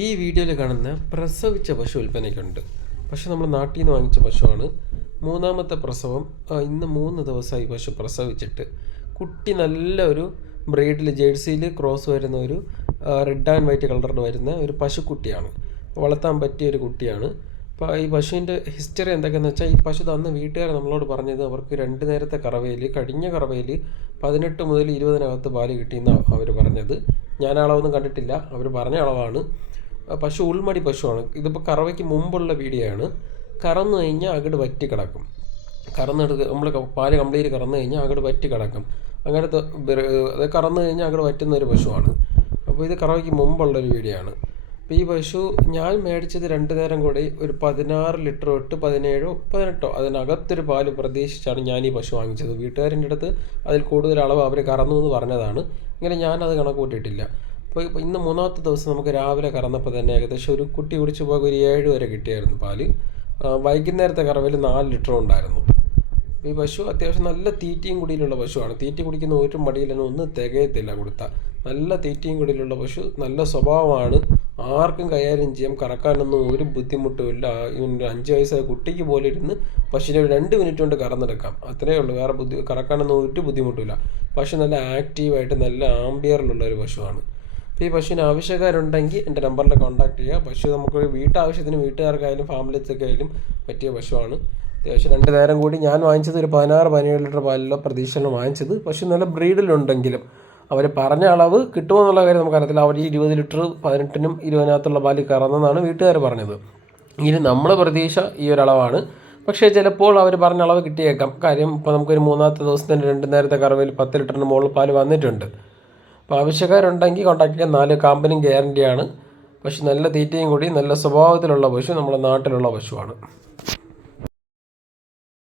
ഈ വീഡിയോയിൽ കാണുന്ന പ്രസവിച്ച പശു വിൽപ്പനയ്ക്കുണ്ട്. പശു നമ്മൾ നാട്ടിൽ നിന്ന് വാങ്ങിച്ച പശുവാണ്. മൂന്നാമത്തെ പ്രസവം ഇന്ന് മൂന്ന് ദിവസമായി പശു പ്രസവിച്ചിട്ട്. കുട്ടി നല്ല ഒരു ബ്രീഡിൽ ജേഴ്സിയിൽ ക്രോസ് വരുന്ന ഒരു റെഡ് ആൻഡ് വൈറ്റ് കളറിൽ വരുന്ന ഒരു പശുക്കുട്ടിയാണ്. വളർത്താൻ പറ്റിയ ഒരു കുട്ടിയാണ്. അപ്പോൾ ഈ പശുവിന്റെ ഹിസ്റ്ററി എന്തൊക്കെയാണെന്ന് വെച്ചാൽ ഈ പശു തന്ന വീട്ടുകാർ നമ്മളോട് പറഞ്ഞത് അവർക്ക് രണ്ട് നേരത്തെ കറവയിൽ കഴിഞ്ഞ കറവയിൽ പതിനെട്ട് മുതൽ ഇരുപതിനകത്ത് പാൽ കിട്ടിയെന്നാണ് അവർ പറഞ്ഞത്. ഞാൻ അളവൊന്നും കണ്ടിട്ടില്ല. അവർ പറഞ്ഞ അളവാണ്. പശു ഉൾമടി പശുവാണ്. ഇതിപ്പോൾ കറവയ്ക്ക് മുമ്പുള്ള വീഡിയോ ആണ് കറന്നു കഴിഞ്ഞാൽ അകട് വറ്റി കിടക്കും. കറന്നെടുത്ത് നമ്മൾ പാൽ കംപ്ലീറ്റ് കറന്നു കഴിഞ്ഞാൽ അകട് വറ്റി കിടക്കും. അങ്ങനത്തെ കറന്നു കഴിഞ്ഞാൽ അകട് വറ്റുന്ന ഒരു പശുവാണ്. അപ്പോൾ ഇത് കറവയ്ക്ക് മുമ്പുള്ള ഒരു വീഡിയോ ആണ് അപ്പോൾ ഈ പശു ഞാൻ മേടിച്ചത് രണ്ട് നേരം കൂടി ഒരു പതിനാറ് ലിറ്റർ തൊട്ട് പതിനേഴോ പതിനെട്ടോ അതിനകത്തൊരു പാൽ പ്രതീക്ഷിച്ചാണ് ഞാൻ ഈ പശു വാങ്ങിച്ചത്. വീട്ടുകാരന്റെ അടുത്ത് അതിൽ കൂടുതൽ അളവ് അവർ കറന്നു എന്ന് പറഞ്ഞതാണ്. ഇങ്ങനെ ഞാനത് കണക്ക് കൂട്ടിയിട്ടില്ല അപ്പോൾ ഇപ്പോൾ ഇന്ന് മൂന്നാമത്തെ ദിവസം നമുക്ക് രാവിലെ കറന്നപ്പോൾ തന്നെ ഏകദേശം ഒരു കുട്ടി കുടിച്ച് പോകാൻ ഒരു ഏഴ് വരെ കിട്ടിയായിരുന്നു പാൽ. വൈകുന്നേരത്തെ കറവിൽ നാല് ലിറ്റർ ഉണ്ടായിരുന്നു. ഈ പശു അത്യാവശ്യം നല്ല തീറ്റയും കുടിയിലുള്ള പശുവാണ്. തീറ്റ കുടിക്കുന്ന ഒരു മടിയിലൊന്നും ഒന്നും തികയത്തില്ല കൊടുത്ത. നല്ല തീറ്റയും കുടിയിലുള്ള പശു നല്ല സ്വഭാവമാണ്. ആർക്കും കൈകാര്യം ചെയ്യാം. കറക്കാനൊന്നും ഒരു ബുദ്ധിമുട്ടുമില്ല അഞ്ച് വയസ്സായ കുട്ടിക്ക് പോലും ഇരുന്ന് പശുവിനെ രണ്ട് മിനിറ്റ് കൊണ്ട് കറന്നെടുക്കാം. അത്രയേ ഉള്ളൂ. വേറെ ബുദ്ധി കറക്കാനൊന്നും ഒരു ബുദ്ധിമുട്ടില്ല പശു നല്ല ആക്റ്റീവായിട്ട് നല്ല ആംബിയറിലുള്ള ഒരു പശുവാണ്. അപ്പോൾ ഈ പശുവിന് ആവശ്യക്കാരുണ്ടെങ്കിൽ എന്റെ നമ്പറിൽ കോൺടാക്ട് ചെയ്യുക. പശു നമുക്ക് വീട്ടാവശ്യത്തിന് വീട്ടുകാർക്കായാലും ഫാമിലിക്കായാലും പറ്റിയ പശുവാണ്. അത്യാവശ്യം രണ്ട് നേരം കൂടി ഞാൻ വാങ്ങിച്ചത് ഒരു പതിനാറ് പതിനേഴ് ലിറ്റർ പാലിലോ പ്രതീക്ഷയിലാണ് വാങ്ങിച്ചത്. പശു നല്ല ബ്രീഡിലുണ്ടെങ്കിലും അവർ പറഞ്ഞ അളവ് കിട്ടുമോ എന്നുള്ള കാര്യം നമുക്കറിയത്തില്ല. അവർ ഇരുപത് ലിറ്റർ പതിനെട്ടിനും ഇരുപതിനകത്തുള്ള പാൽ കറന്നെന്നാണ് വീട്ടുകാർ പറഞ്ഞത്. ഇനി നമ്മൾ പ്രതീക്ഷ ഈ ഒരു അളവാണ്. പക്ഷേ ചിലപ്പോൾ അവർ പറഞ്ഞ അളവ് കിട്ടിയേക്കാം. കാര്യം ഇപ്പോൾ നമുക്കൊരു മൂന്നാമത്തെ ദിവസത്തിന്റെ രണ്ട് നേരത്തെ കറവിൽ പത്ത് ലിറ്ററിന് മുകളിൽ പാൽ വന്നിട്ടുണ്ട്. അപ്പോൾ ആവശ്യക്കാരുണ്ടെങ്കിൽ കോൺടാക്ട് ചെയ്യാൻ നാല് കാമ്പനും ഗ്യാരണ്ടിയാണ് പശു നല്ല തീറ്റയും കൂടി നല്ല സ്വഭാവത്തിലുള്ള പശു നമ്മുടെ നാട്ടിലുള്ള പശുവാണ്.